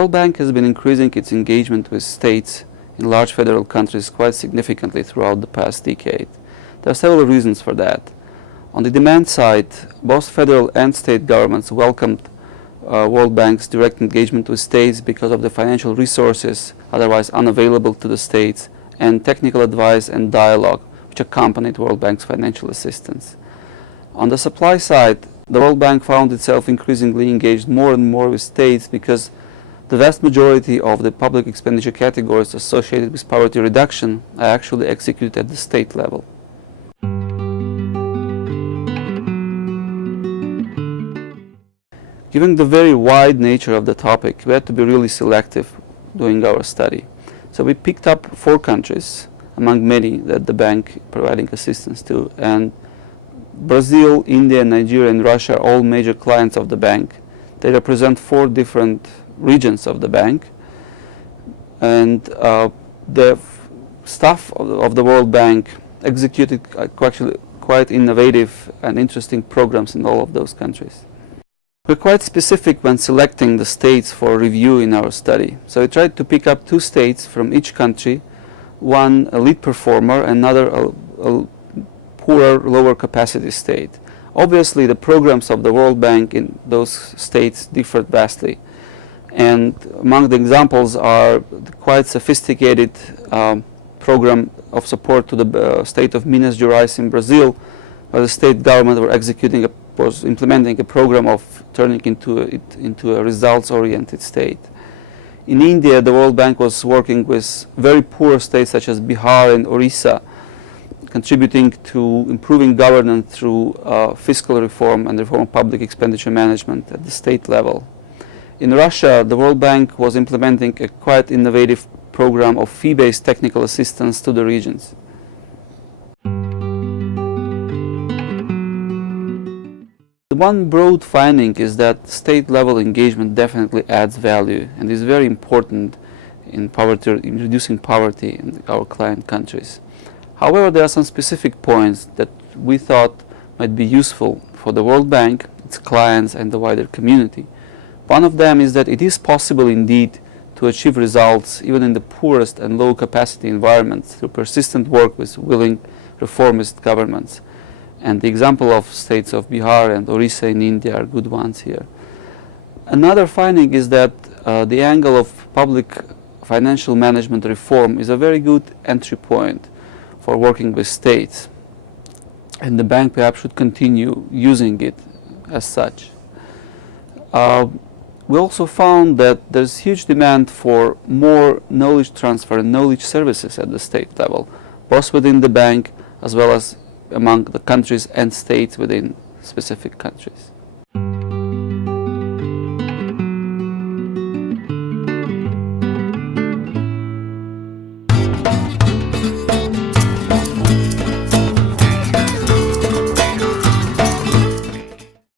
World Bank has been increasing its engagement with states in large federal countries quite significantly throughout the past decade. There are several reasons for that. On the demand side, both federal and state governments welcomed World Bank's direct engagement with states because of the financial resources otherwise unavailable to the states and technical advice and dialogue which accompanied World Bank's financial assistance. On the supply side, the World Bank found itself increasingly engaged more and more with states because the vast majority of the public expenditure categories associated with poverty reduction are actually executed at the state level. Given the very wide nature of the topic, we had to be really selective doing our study. So we picked up 4 countries among many that the bank providing assistance to, and Brazil, India, Nigeria and Russia are all major clients of the bank. They represent 4 different regions of the bank, and the staff of the World Bank executed actually quite innovative and interesting programs in all of those countries. We're quite specific when selecting the states for review in our study. So we tried to pick up 2 states from each country, one a lead performer, another a poorer, lower capacity state. Obviously, the programs of the World Bank in those states differed vastly. And among the examples are the quite sophisticated program of support to the state of Minas Gerais in Brazil, where the state government was implementing a program of turning it into a results-oriented state. In India, the World Bank was working with very poor states such as Bihar and Orissa, contributing to improving governance through fiscal reform and reform of public expenditure management at the state level. In Russia, the World Bank was implementing a quite innovative program of fee-based technical assistance to the regions. The one broad finding is that state-level engagement definitely adds value and is very important in reducing poverty in our client countries. However, there are some specific points that we thought might be useful for the World Bank, its clients and the wider community. One of them is that it is possible indeed to achieve results even in the poorest and low capacity environments through persistent work with willing reformist governments. And the example of states of Bihar and Orissa in India are good ones here. Another finding is that the angle of public financial management reform is a very good entry point for working with states, and the bank perhaps should continue using it as such. We also found that there's huge demand for more knowledge transfer and knowledge services at the state level, both within the bank as well as among the countries and states within specific countries.